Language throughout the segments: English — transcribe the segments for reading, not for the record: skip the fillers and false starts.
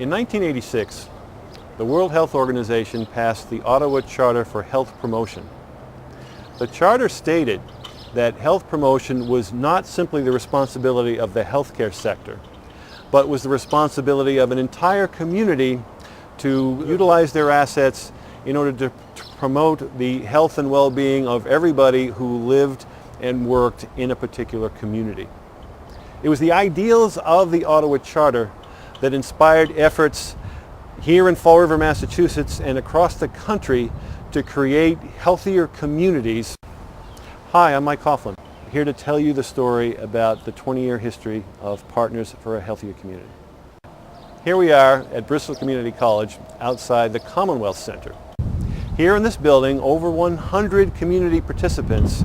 In 1986, the World Health Organization passed the Ottawa Charter for Health Promotion. The charter stated that health promotion was not simply the responsibility of the healthcare sector, but was the responsibility of an entire community to utilize their assets in order to promote the health and well-being of everybody who lived and worked in a particular community. It was the ideals of the Ottawa Charter that inspired efforts here in Fall River, Massachusetts and across the country to create healthier communities. Hi, I'm Mike Coughlin, here to tell you the story about the 20-year history of Partners for a Healthier Community. Here we are at Bristol Community College outside the Commonwealth Center. Here in this building, over 100 community participants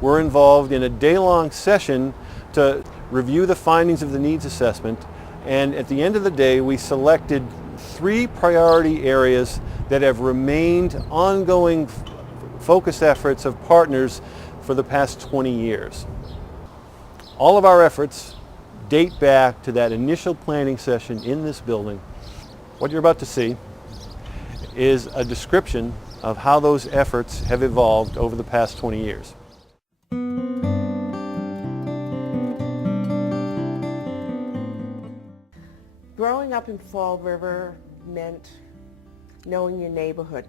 were involved in a day-long session to review the findings of the needs assessment, and at the end of the day we selected 3 priority areas that have remained ongoing focus efforts of Partners for the past 20 years. All of our efforts date back to that initial planning session in this building. What you're about to see is a description of how those efforts have evolved over the past 20 years. Growing up in Fall River meant knowing your neighborhood.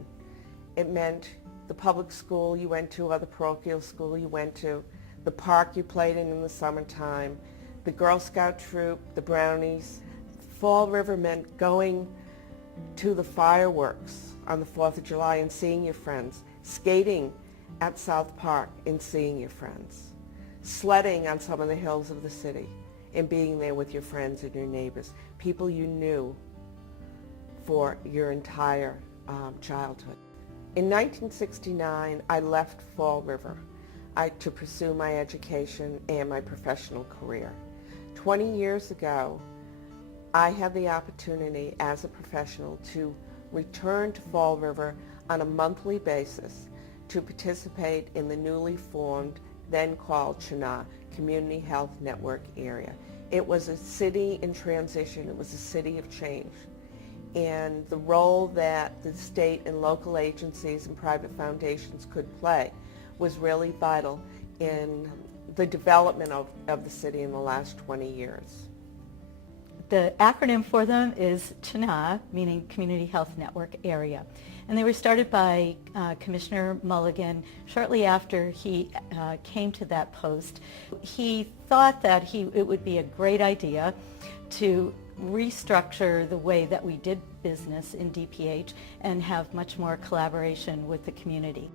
It meant the public school you went to or the parochial school you went to, the park you played in the summertime, the Girl Scout troop, the Brownies. Fall River meant going to the fireworks on the 4th of July and seeing your friends, skating at South Park and seeing your friends, sledding on some of the hills of the city and being there with your friends and your neighbors, people you knew for your entire childhood. In 1969, I left Fall River to pursue my education and my professional career. 20 years ago, I had the opportunity as a professional to return to Fall River on a monthly basis to participate in the newly formed, then called CHNA, Community Health Network Area. It was a city in transition. It was a city of change. And the role that the state and local agencies and private foundations could play was really vital in the development of the city in the last 20 years. The acronym for them is CHNA, meaning Community Health Network Area. And they were started by Commissioner Mulligan shortly after he came to that post. He thought that it would be a great idea to restructure the way that we did business in DPH and have much more collaboration with the community.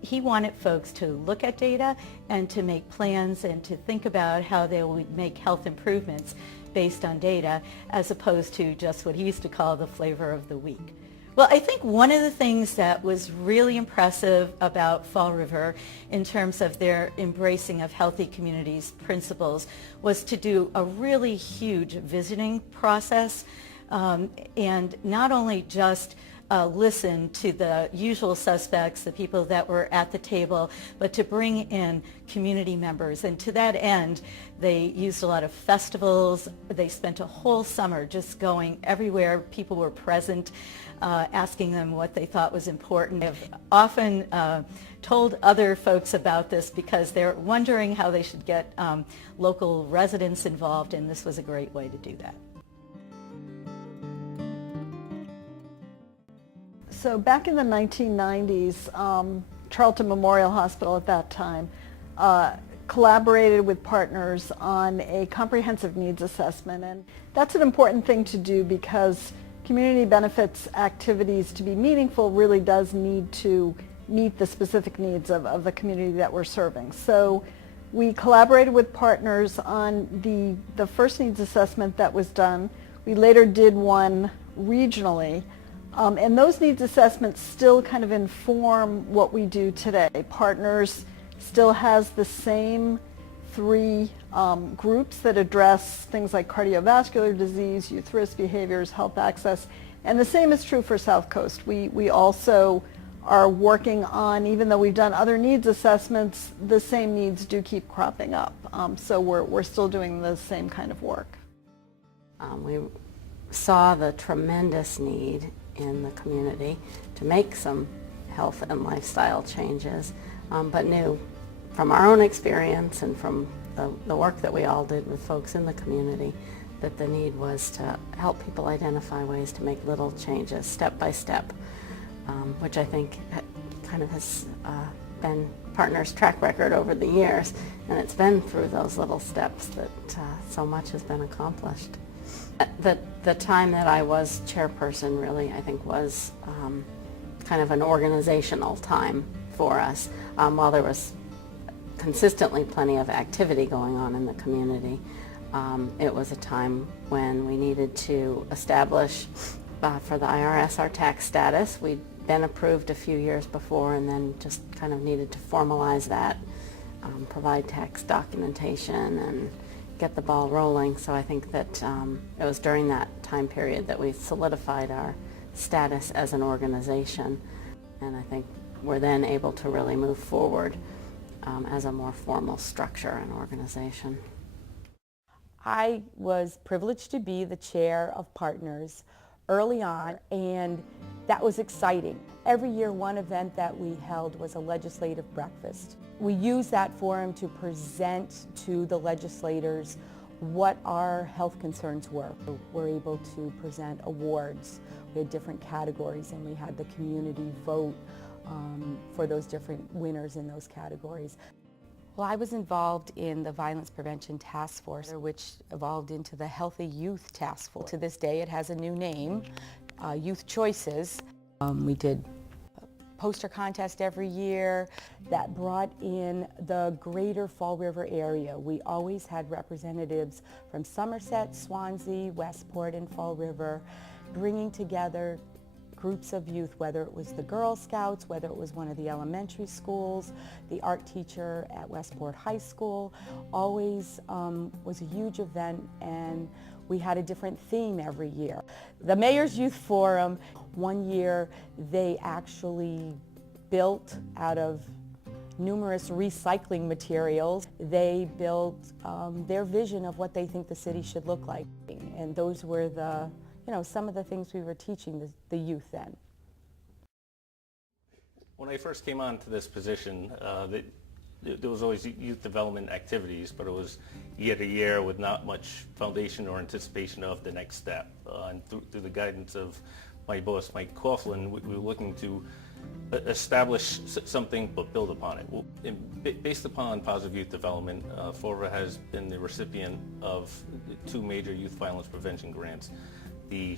He wanted folks to look at data and to make plans and to think about how they would make health improvements based on data, as opposed to just what he used to call the flavor of the week. Well, I think one of the things that was really impressive about Fall River in terms of their embracing of healthy communities principles was to do a really huge visiting process, and not only just listen to the usual suspects, the people that were at the table, but to bring in community members. And to that end, they used a lot of festivals. They spent a whole summer just going everywhere. People were present, asking them what they thought was important. I've often told other folks about this because they're wondering how they should get local residents involved, and this was a great way to do that. So back in the 1990s, Charlton Memorial Hospital at that time collaborated with Partners on a comprehensive needs assessment. And that's an important thing to do because community benefits activities, to be meaningful, really does need to meet the specific needs of the community that we're serving. So we collaborated with Partners on the first needs assessment that was done. We later did one regionally. And those needs assessments still kind of inform what we do today. Partners still has the same 3 groups that address things like cardiovascular disease, youth risk behaviors, health access, and the same is true for South Coast. We also are working on, even though we've done other needs assessments, the same needs do keep cropping up. So we're still doing the same kind of work. We saw the tremendous need in the community to make some health and lifestyle changes, but knew from our own experience and from the work that we all did with folks in the community that the need was to help people identify ways to make little changes step by step, which I think kind of has been Partners' track record over the years, and it's been through those little steps that so much has been accomplished. The time that I was chairperson really, I think, was kind of an organizational time for us. While there was consistently plenty of activity going on in the community, it was a time when we needed to establish for the IRS our tax status. We'd been approved a few years before and then just kind of needed to formalize that, provide tax documentation and get the ball rolling. So I think that it was during that time period that we solidified our status as an organization, and I think we're then able to really move forward as a more formal structure and organization. I was privileged to be the chair of Partners early on, and that was exciting. Every year one event that we held was a legislative breakfast. We used that forum to present to the legislators what our health concerns were. We're able to present awards. We had different categories, and we had the community vote for those different winners in those categories. Well, I was involved in the Violence Prevention Task Force, which evolved into the Healthy Youth Task Force. To this day, it has a new name, Youth Choices. We did a poster contest every year that brought in the greater Fall River area. We always had representatives from Somerset, Swansea, Westport, and Fall River, bringing together groups of youth, whether it was the Girl Scouts, whether it was one of the elementary schools, the art teacher at Westport High School. Always was a huge event, and we had a different theme every year. The Mayor's Youth Forum, one year they actually built out of numerous recycling materials. They built their vision of what they think the city should look like, and those were some of the things we were teaching the youth then. When I first came on to this position, there was always youth development activities, but it was year to year with not much foundation or anticipation of the next step. And through the guidance of my boss, Mike Coughlin, we were looking to establish something but build upon it. Based upon positive youth development, Fall River has been the recipient of 2 major youth violence prevention grants: the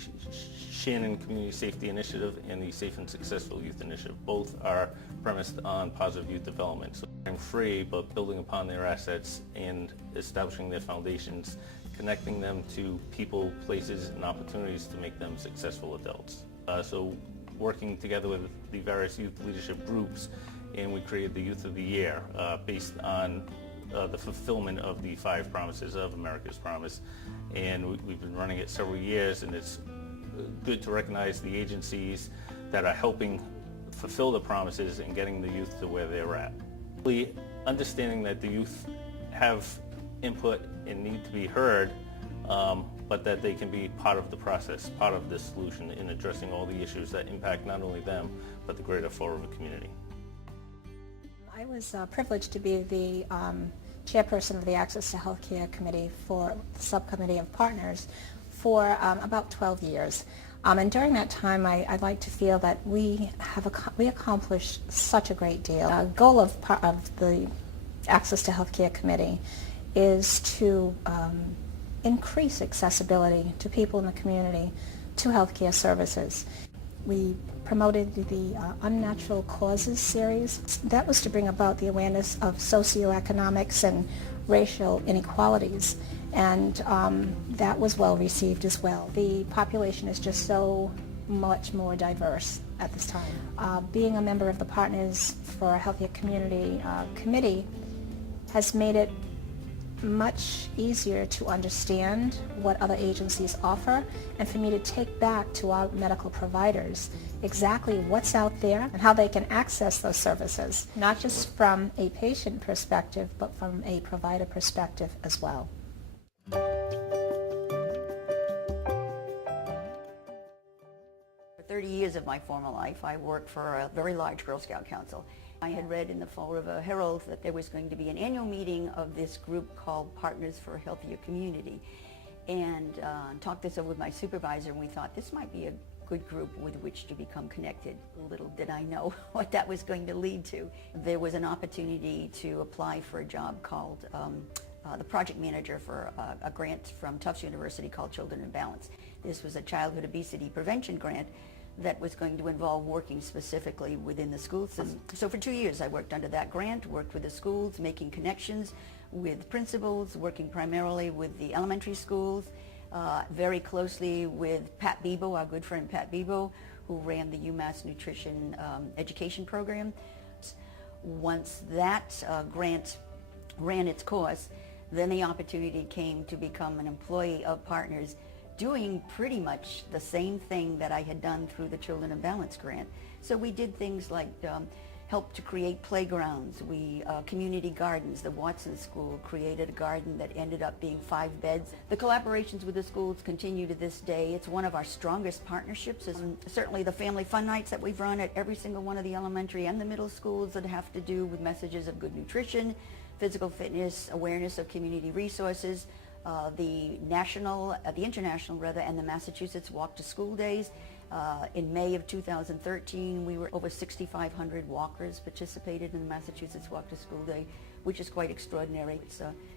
Shannon Community Safety Initiative and the Safe and Successful Youth Initiative. Both are premised on positive youth development. So I'm free, but building upon their assets and establishing their foundations, connecting them to people, places, and opportunities to make them successful adults. So working together with the various youth leadership groups, and we created the Youth of the Year based on the fulfillment of the 5 promises of America's Promise. And we've been running it several years, and it's good to recognize the agencies that are helping fulfill the promises and getting the youth to where they're at. Really understanding that the youth have input and need to be heard, but that they can be part of the process, part of the solution in addressing all the issues that impact not only them, but the greater Fall River community. I was privileged to be the chairperson of the Access to Healthcare Committee for the Subcommittee of Partners for about 12 years. And during that time, I'd like to feel that we accomplished such a great deal. The goal of the Access to Healthcare Committee is to increase accessibility to people in the community to healthcare services. We promoted the Unnatural Causes series. That was to bring about the awareness of socioeconomics and racial inequalities, and that was well received as well. The population is just so much more diverse at this time. Being a member of the Partners for a Healthier Community committee has made it much easier to understand what other agencies offer, and for me to take back to our medical providers exactly what's out there and how they can access those services, not just from a patient perspective, but from a provider perspective as well. 30 years of my former life, I worked for a very large Girl Scout council. I had read in the Fall River Herald that there was going to be an annual meeting of this group called Partners for a Healthier Community, and talked this over with my supervisor, and we thought this might be a good group with which to become connected. Little did I know what that was going to lead to. There was an opportunity to apply for a job called the project manager for a grant from Tufts University called Children in Balance. This was a childhood obesity prevention grant that was going to involve working specifically within the school system. So for 2 years I worked under that grant, worked with the schools, making connections with principals, working primarily with the elementary schools, very closely with Pat Bebo, our good friend Pat Bebo, who ran the UMass Nutrition Education Program. Once that grant ran its course, then the opportunity came to become an employee of Partners, doing pretty much the same thing that I had done through the Children in Balance grant. So we did things like help to create playgrounds, community gardens. The Watson School created a garden that ended up being 5 beds. The collaborations with the schools continue to this day. It's one of our strongest partnerships, and certainly the family fun nights that we've run at every single one of the elementary and the middle schools that have to do with messages of good nutrition, physical fitness, awareness of community resources, the international rather, and the Massachusetts Walk to School Days. In May of 2013, we were over 6,500 walkers participated in the Massachusetts Walk to School Day, which is quite extraordinary.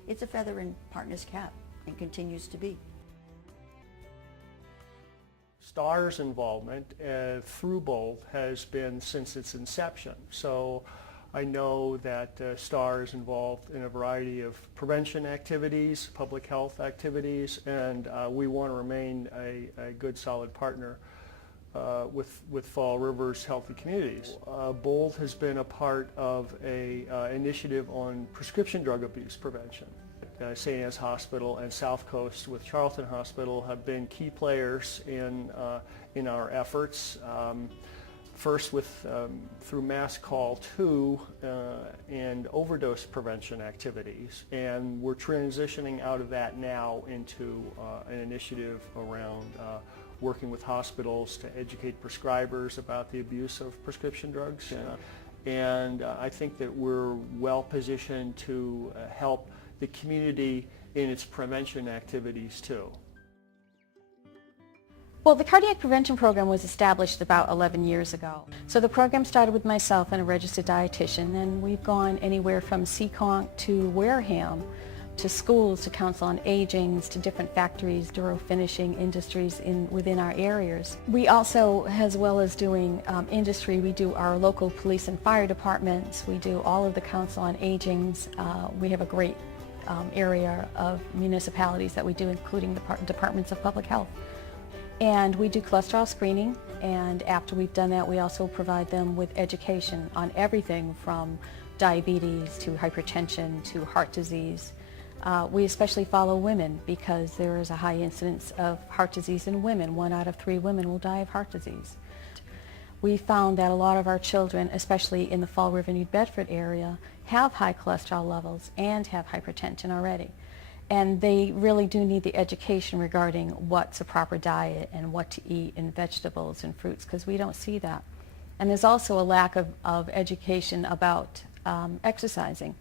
It's a feather in Partners' cap and continues to be. STAR's involvement through both has been since its inception. So I know that STAR is involved in a variety of prevention activities, public health activities, and we want to remain a good, solid partner with Fall River's Healthy Communities. BOLD has been a part of an initiative on prescription drug abuse prevention. St. Anne's Hospital and South Coast with Charlton Hospital have been key players in our efforts. First through Mass Call 2 and overdose prevention activities, and we're transitioning out of that now into an initiative around working with hospitals to educate prescribers about the abuse of prescription drugs. And I think that we're well positioned to help the community in its prevention activities too. Well, the cardiac prevention program was established about 11 years ago. So the program started with myself and a registered dietitian, and we've gone anywhere from Seekonk to Wareham, to schools, to Council on Aging, to different factories, duro finishing industries within our areas. We also, as well as doing industry, we do our local police and fire departments. We do all of the Council on Agings. We have a great area of municipalities that we do, including the departments of public health. And we do cholesterol screening, and after we've done that, we also provide them with education on everything from diabetes to hypertension to heart disease. We especially follow women because there is a high incidence of heart disease in women. 1 out of 3 women will die of heart disease. We found that a lot of our children, especially in the Fall River, New Bedford area, have high cholesterol levels and have hypertension already. And they really do need the education regarding what's a proper diet and what to eat and vegetables and fruits, because we don't see that. And there's also a lack of education about exercising.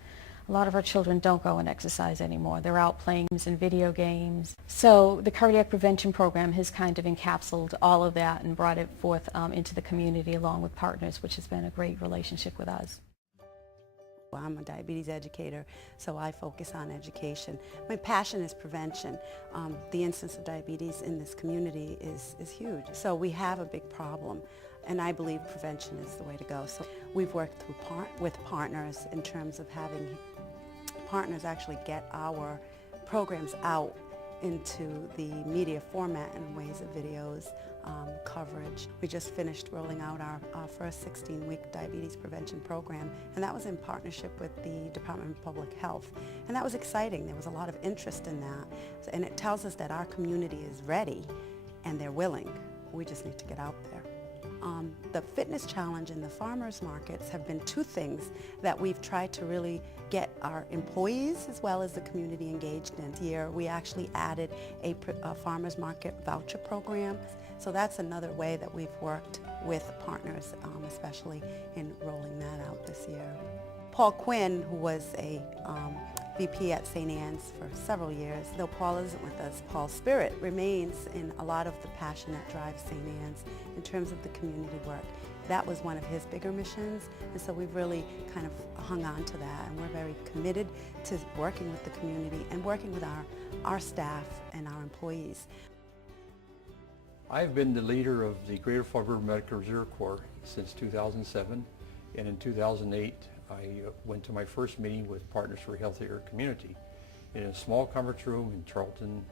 A lot of our children don't go and exercise anymore. They're out playing in video games. So the cardiac prevention program has kind of encapsulated all of that and brought it forth into the community along with Partners, which has been a great relationship with us. I'm a diabetes educator, so I focus on education. My passion is prevention. The incidence of diabetes in this community is huge. So we have a big problem, and I believe prevention is the way to go. So we've worked with Partners in terms of having Partners actually get our programs out into the media format in ways of videos, coverage. We just finished rolling out our first 16-week diabetes prevention program, and that was in partnership with the Department of Public Health. And that was exciting. There was a lot of interest in that. And it tells us that our community is ready and they're willing. We just need to get out there. The fitness challenge and the farmers markets have been two things that we've tried to really get our employees as well as the community engaged in. This year we actually added a farmers market voucher program. So that's another way that we've worked with partners, especially in rolling that out this year. Paul Quinn, who was a VP at St. Anne's for several years, though Paul isn't with us, Paul's spirit remains in a lot of the passion that drives St. Anne's in terms of the community work. That was one of his bigger missions, and so we've really kind of hung on to that, and we're very committed to working with the community and working with our staff and our employees. I've been the leader of the Greater Fall River Medical Reserve Corps since 2007, and in 2008 I went to my first meeting with Partners for a Healthier Community in a small conference room in Charlton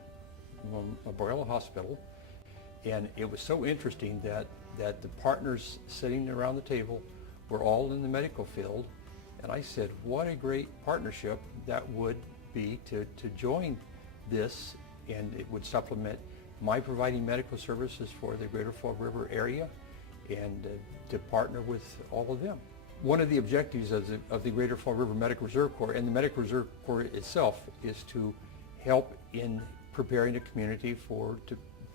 Memorial Hospital, and it was so interesting that the partners sitting around the table were all in the medical field, and I said, what a great partnership that would be to join this, and it would supplement my providing medical services for the Greater Fall River area, and to partner with all of them. One of the objectives of the Greater Fall River Medical Reserve Corps and the Medical Reserve Corps itself is to help in preparing the community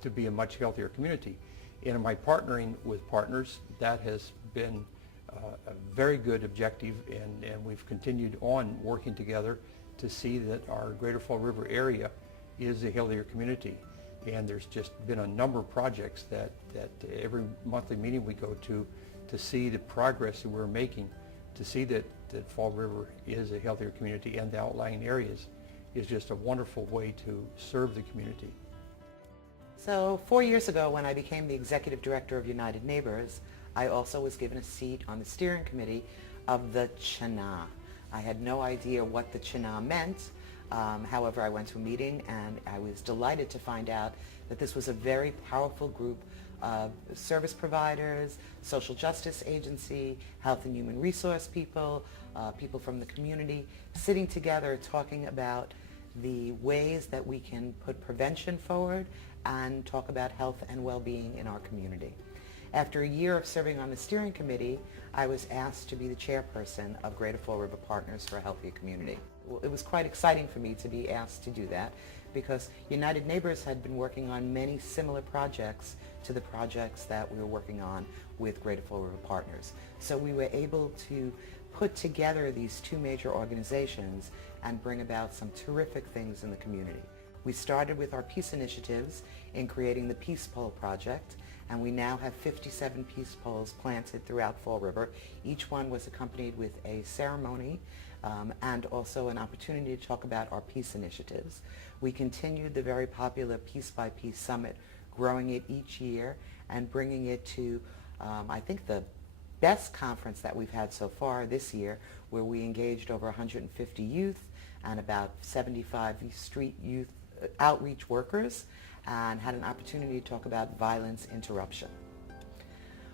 to be a much healthier community. And in my partnering with partners, that has been a very good objective, and we've continued on working together to see that our Greater Fall River area is a healthier community. And there's just been a number of projects that every monthly meeting we go to see the progress that we're making, to see that Fall River is a healthier community, and the outlying areas is just a wonderful way to serve the community. So 4 years ago, when I became the executive director of United Neighbors, I also was given a seat on the steering committee of the CHNA. I had no idea what the CHNA meant. However, I went to a meeting and I was delighted to find out that this was a very powerful group of service providers, social justice agency, health and human resource people, people from the community, sitting together talking about the ways that we can put prevention forward and talk about health and well-being in our community. After a year of serving on the steering committee, I was asked to be the chairperson of Greater Fall River Partners for a Healthier Community. It was quite exciting for me to be asked to do that, because United Neighbors had been working on many similar projects to the projects that we were working on with Greater Fall River Partners. So we were able to put together these two major organizations and bring about some terrific things in the community. We started with our peace initiatives in creating the Peace Pole Project, and we now have 57 peace poles planted throughout Fall River. Each one was accompanied with a ceremony and also an opportunity to talk about our peace initiatives. We continued the very popular Peace by Peace Summit, growing it each year and bringing it to, I think, the best conference that we've had so far this year, where we engaged over 150 youth and about 75 street youth outreach workers, and had an opportunity to talk about violence interruption.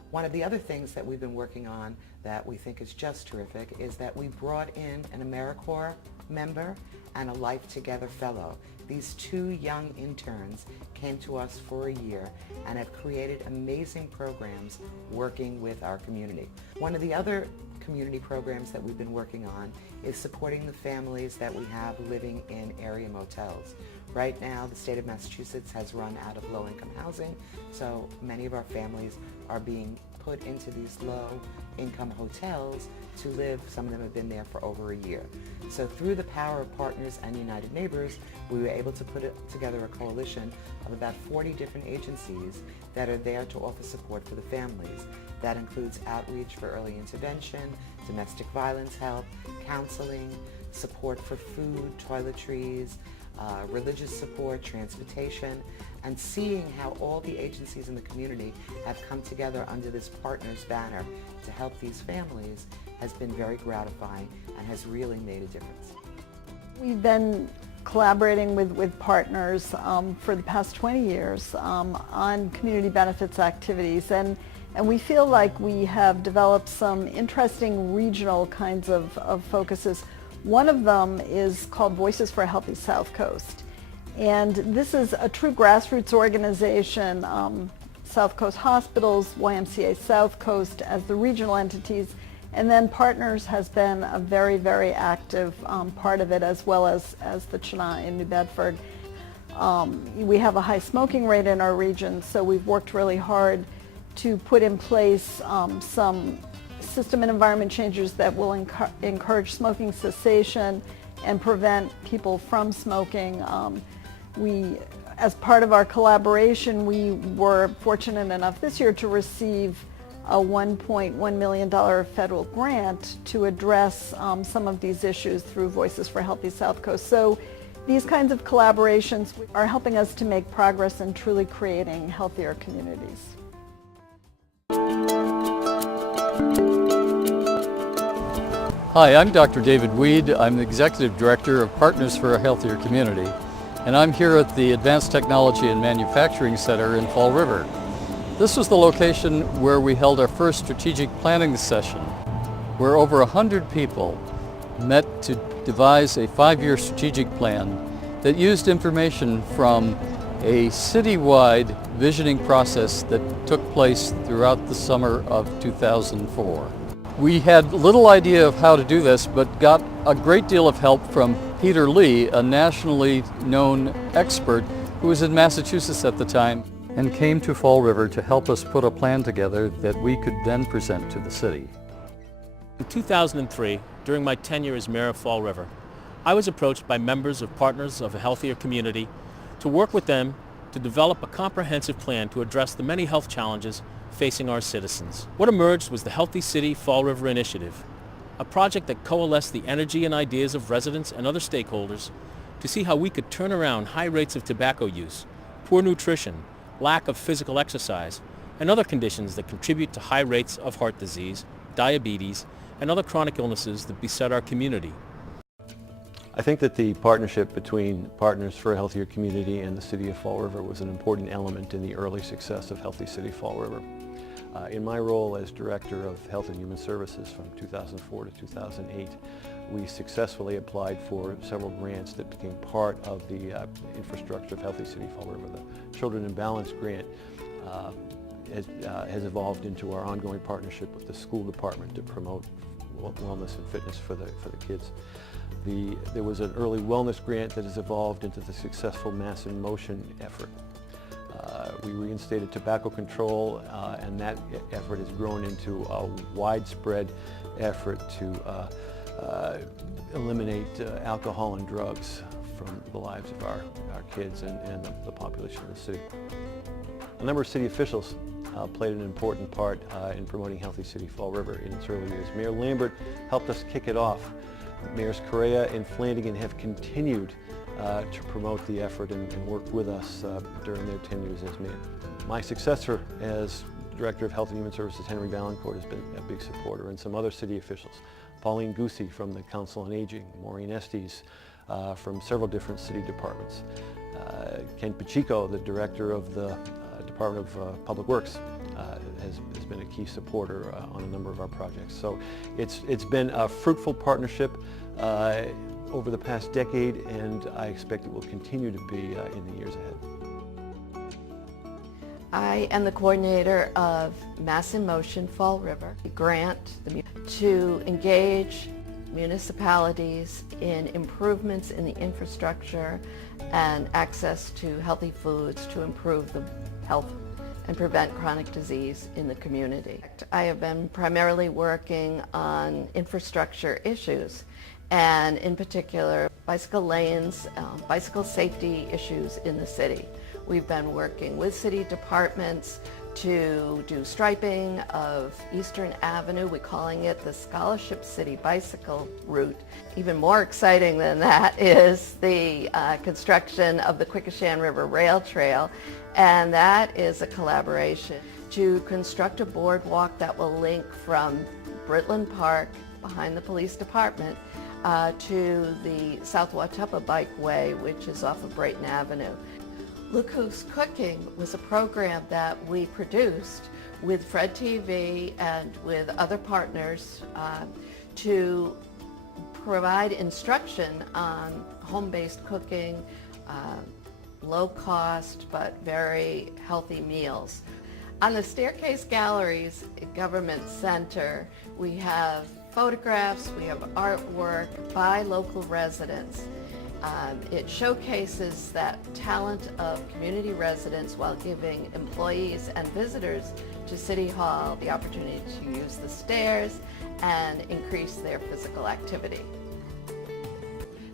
One of the other things that we've been working on that we think is just terrific is that we brought in an AmeriCorps member and a Life Together fellow. These two young interns came to us for a year and have created amazing programs working with our community. One of the other community programs that we've been working on is supporting the families that we have living in area motels. Right now, the state of Massachusetts has run out of low-income housing, so many of our families are being put into these low-income hotels to live. Some of them have been there for over a year. So through the power of Partners and United Neighbors, we were able to put together a coalition of about 40 different agencies that are there to offer support for the families. That includes outreach for early intervention, domestic violence help, counseling, support for food, toiletries, religious support, transportation, and seeing how all the agencies in the community have come together under this Partners banner to help these families has been very gratifying and has really made a difference. We've been collaborating with partners for the past 20 years on community benefits activities, and we feel like we have developed some interesting regional kinds of focuses. One of them is called Voices for a Healthy South Coast, and this is a true grassroots organization South Coast Hospitals, YMCA South Coast as the regional entities, and then Partners has been a very, very active part of it, as well as the CHNA in New Bedford. We have a high smoking rate in our region, so we've worked really hard to put in place some system and environment changes that will encourage smoking cessation and prevent people from smoking. As part of our collaboration, we were fortunate enough this year to receive a $1.1 million federal grant to address some of these issues through Voices for Healthy South Coast. So these kinds of collaborations are helping us to make progress in truly creating healthier communities. Hi, I'm Dr. David Weed. I'm the Executive Director of Partners for a Healthier Community, and I'm here at the Advanced Technology and Manufacturing Center in Fall River. This was the location where we held our first strategic planning session, where over 100 people met to devise a 5-year strategic plan that used information from a citywide visioning process that took place throughout the summer of 2004. We had little idea of how to do this, but got a great deal of help from Peter Lee, a nationally known expert who was in Massachusetts at the time, and came to Fall River to help us put a plan together that we could then present to the city. In 2003, during my tenure as mayor of Fall River, I was approached by members of Partners of a Healthier Community to work with them to develop a comprehensive plan to address the many health challenges facing our citizens. What emerged was the Healthy City Fall River Initiative, a project that coalesced the energy and ideas of residents and other stakeholders to see how we could turn around high rates of tobacco use, poor nutrition, lack of physical exercise, and other conditions that contribute to high rates of heart disease, diabetes, and other chronic illnesses that beset our community. I think that the partnership between Partners for a Healthier Community and the City of Fall River was an important element in the early success of Healthy City Fall River. In my role as Director of Health and Human Services from 2004 to 2008, we successfully applied for several grants that became part of the infrastructure of Healthy City Fall River. The Children in Balance grant has evolved into our ongoing partnership with the school department to promote wellness and fitness for the kids. There was an early wellness grant that has evolved into the successful Mass in Motion effort. We reinstated tobacco control, and that effort has grown into a widespread effort to eliminate alcohol and drugs from the lives of our kids and the population of the city. A number of city officials played an important part in promoting Healthy City Fall River in its early years. Mayor Lambert helped us kick it off. Mayors Correa and Flanagan have continued to promote the effort and work with us during their tenures as mayor. My successor as Director of Health and Human Services, Henry Valancourt, has been a big supporter, and some other city officials. Pauline Goosey from the Council on Aging, Maureen Estes from several different city departments. Ken Pacheco, the Director of the Department of Public Works, has been a key supporter on a number of our projects. So it's been a fruitful partnership over the past decade, and I expect it will continue to be in the years ahead. I am the coordinator of Mass in Motion Fall River grant to engage municipalities in improvements in the infrastructure and access to healthy foods to improve the health and prevent chronic disease in the community. I have been primarily working on infrastructure issues, and in particular bicycle lanes, bicycle safety issues in the city. We've been working with city departments to do striping of Eastern Avenue. We're calling it the Scholarship City Bicycle Route. Even more exciting than that is the construction of the Quequechan River Rail Trail, and that is a collaboration to construct a boardwalk that will link from Britland Park behind the police department to the South Watuppa Bikeway, which is off of Brayton Avenue. Look Who's Cooking was a program that we produced with Fred TV and with other partners to provide instruction on home-based cooking, low cost but very healthy meals. On the staircase galleries at Government Center, we have photographs, we have artwork by local residents. It showcases that talent of community residents while giving employees and visitors to City Hall the opportunity to use the stairs and increase their physical activity.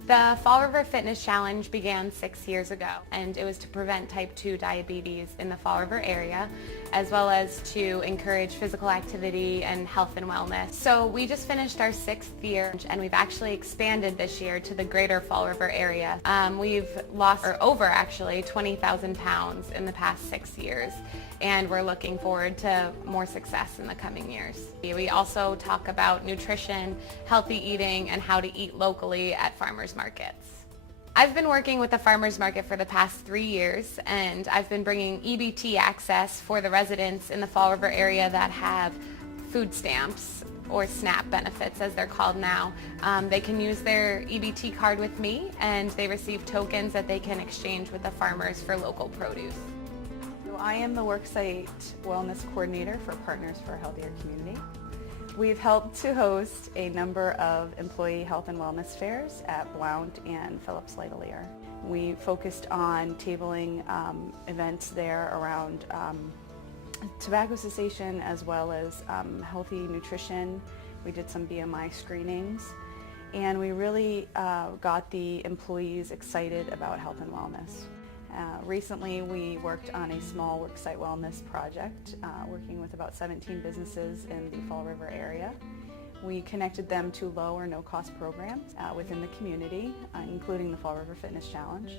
The Fall River Fitness Challenge began 6 years ago, and it was to prevent type 2 diabetes in the Fall River area, as well as to encourage physical activity and health and wellness. So we just finished our 6th year, and we've actually expanded this year to the greater Fall River area. We've lost, or over actually, 20,000 pounds in the past 6 years, and we're looking forward to more success in the coming years. We also talk about nutrition, healthy eating, and how to eat locally at farmers markets. I've been working with the farmers market for the past 3 years, and I've been bringing EBT access for the residents in the Fall River area that have food stamps or SNAP benefits as they're called now. They can use their EBT card with me, and they receive tokens that they can exchange with the farmers for local produce. I am the Worksite Wellness Coordinator for Partners for a Healthier Community. We've helped to host a number of employee health and wellness fairs at Blount and Phillips Lavalier. We focused on tabling events there around tobacco cessation as well as healthy nutrition. We did some BMI screenings, and we really got the employees excited about health and wellness. Recently we worked on a small Worksite Wellness project, working with about 17 businesses in the Fall River area. We connected them to low or no cost programs within the community, including the Fall River Fitness Challenge.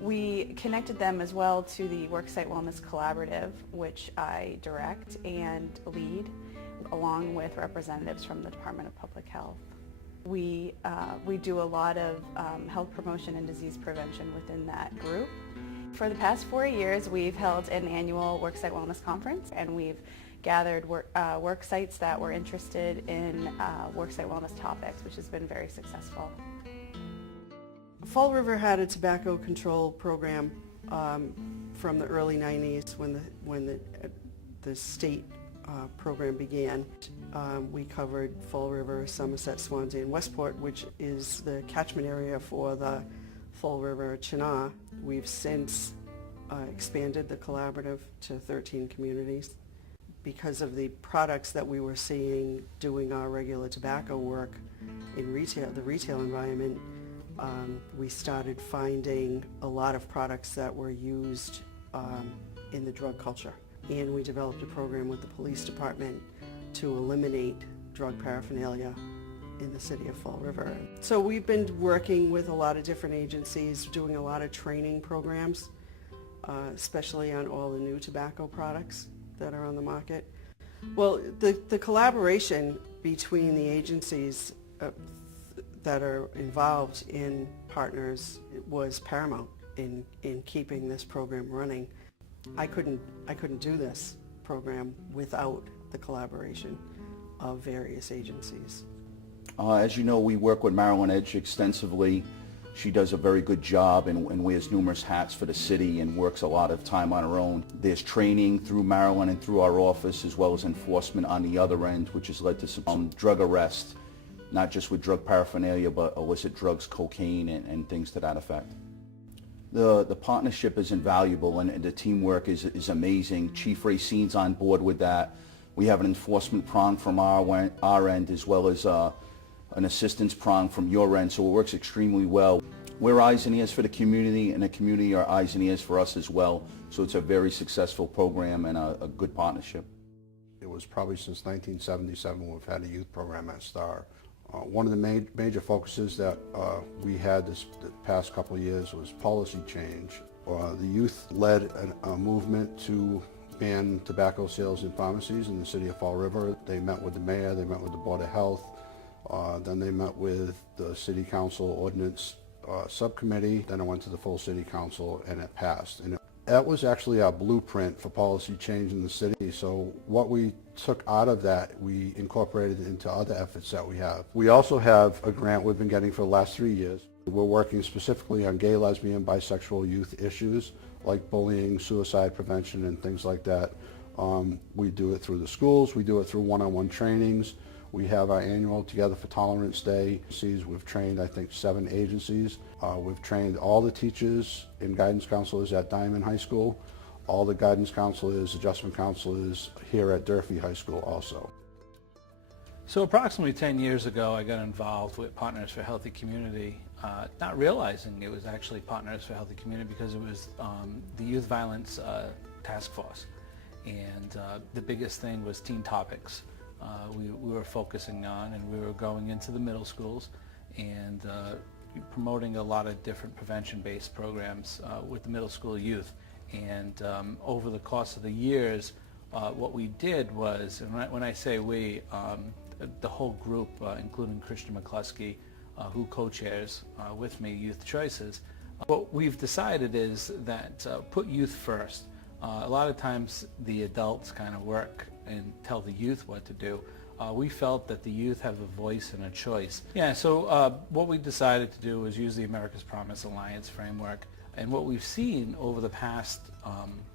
We connected them as well to the Worksite Wellness Collaborative, which I direct and lead, along with representatives from the Department of Public Health. We do a lot of health promotion and disease prevention within that group. For the past 4 years, we've held an annual Worksite Wellness Conference, and we've gathered work sites that were interested in Worksite Wellness topics, which has been very successful. Fall River had a tobacco control program from the early 90s when the state program began. We covered Fall River, Somerset, Swansea, and Westport, which is the catchment area for the Fall River Chenal. We've since expanded the collaborative to 13 communities. Because of the products that we were seeing doing our regular tobacco work in the retail environment, we started finding a lot of products that were used in the drug culture. And we developed a program with the police department to eliminate drug paraphernalia in the city of Fall River. So we've been working with a lot of different agencies, doing a lot of training programs, especially on all the new tobacco products that are on the market. Well, the collaboration between the agencies that are involved in Partners was paramount in keeping this program running. I couldn't do this program without the collaboration of various agencies. As you know, we work with Marilyn Edge extensively. She does a very good job and wears numerous hats for the city and works a lot of time on her own. There's training through Marilyn and through our office, as well as enforcement on the other end, which has led to some drug arrests, not just with drug paraphernalia, but illicit drugs, cocaine, and things to that effect. The partnership is invaluable, and the teamwork is amazing. Chief Racine's on board with that. We have an enforcement prong from our end, as well as an assistance prong from your end, so it works extremely well. We're eyes and ears for the community, and the community are eyes and ears for us as well, so it's a very successful program and a good partnership. It was probably since 1977 we've had a youth program at STAR. One of the major focuses that we had the past couple of years was policy change. The youth led a movement to ban tobacco sales in pharmacies in the city of Fall River. They met with the mayor, they met with the Board of Health, then they met with the City Council Ordinance Subcommittee, then it went to the full City Council and it passed. And that was actually our blueprint for policy change in the city, so what we took out of that, we incorporated into other efforts that we have. We also have a grant we've been getting for the last 3 years. We're working specifically on gay, lesbian, bisexual youth issues like bullying, suicide prevention, and things like that. We do it through the schools. We do it through one-on-one trainings. We have our annual Together for Tolerance Day. We've trained, I think, 7 agencies. We've trained all the teachers and guidance counselors at Diamond High School, all the guidance counselors, adjustment counselors here at Durfee High School also. So approximately 10 years ago, I got involved with Partners for a Healthy Community, not realizing it was actually Partners for a Healthy Community because it was the Youth Violence Task Force. And the biggest thing was teen topics. We were focusing on, and we were going into the middle schools and promoting a lot of different prevention-based programs with the middle school youth. And over the course of the years, what we did was, and when I say we, the whole group, including Christian McCluskey, who co-chairs with me Youth Choices, what we've decided is that put youth first. A lot of times the adults kind of work and tell the youth what to do. We felt that the youth have a voice and a choice. Yeah, so what we decided to do was use the America's Promise Alliance framework. And what we've seen over the past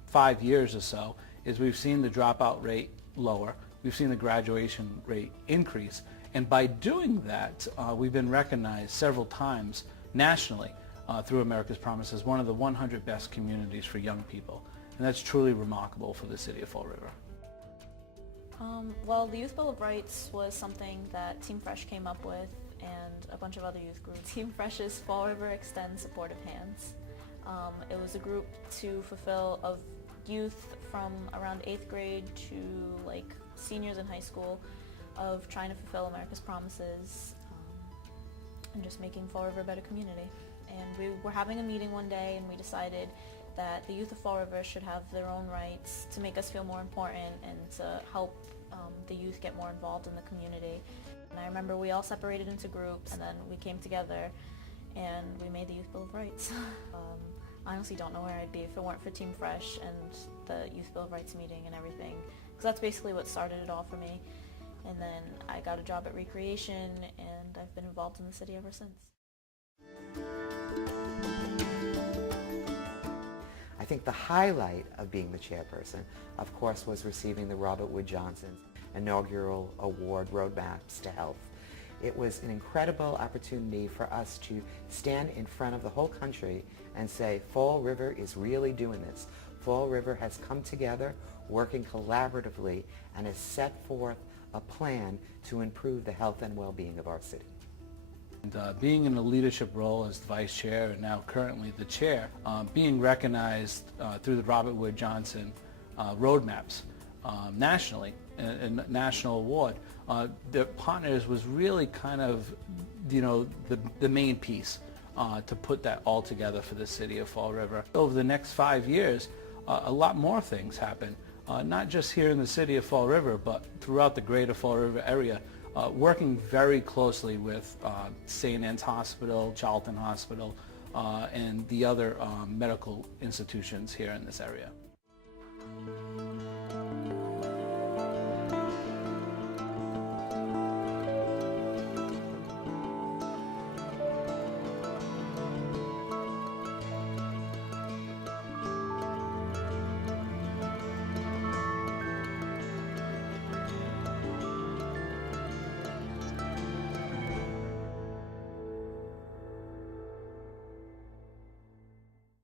5 years or so is we've seen the dropout rate lower. We've seen the graduation rate increase. And by doing that, we've been recognized several times nationally through America's Promise as one of the 100 best communities for young people. And that's truly remarkable for the city of Fall River. Well, the YouthBuild Rights was something that Team Fresh came up with and a bunch of other youth groups. Team Fresh's Fall River Extend Supportive Hands. It was a group to fulfill of youth from around 8th grade to like seniors in high school of trying to fulfill America's promises and just making Fall River a better community. And we were having a meeting one day and we decided that the youth of Fall River should have their own rights to make us feel more important and to help the youth get more involved in the community. And I remember we all separated into groups and then we came together and we made the YouthBuild Rights. I honestly don't know where I'd be if it weren't for Team Fresh and the YouthBuild Rights meeting and everything, because that's basically what started it all for me. And then I got a job at Recreation and I've been involved in the city ever since. I think the highlight of being the chairperson, of course, was receiving the Robert Wood Johnson's inaugural award, Roadmaps to Health. It was an incredible opportunity for us to stand in front of the whole country and say, Fall River is really doing this. Fall River has come together, working collaboratively, and has set forth a plan to improve the health and well-being of our city. And being in a leadership role as the vice chair and now currently the chair, being recognized through the Robert Wood Johnson roadmaps nationally, a national award, the Partners was really kind of, the main piece to put that all together for the city of Fall River. Over the next 5 years, a lot more things happen, not just here in the city of Fall River, but throughout the greater Fall River area, working very closely with St. Anne's Hospital, Charlton Hospital, and the other medical institutions here in this area.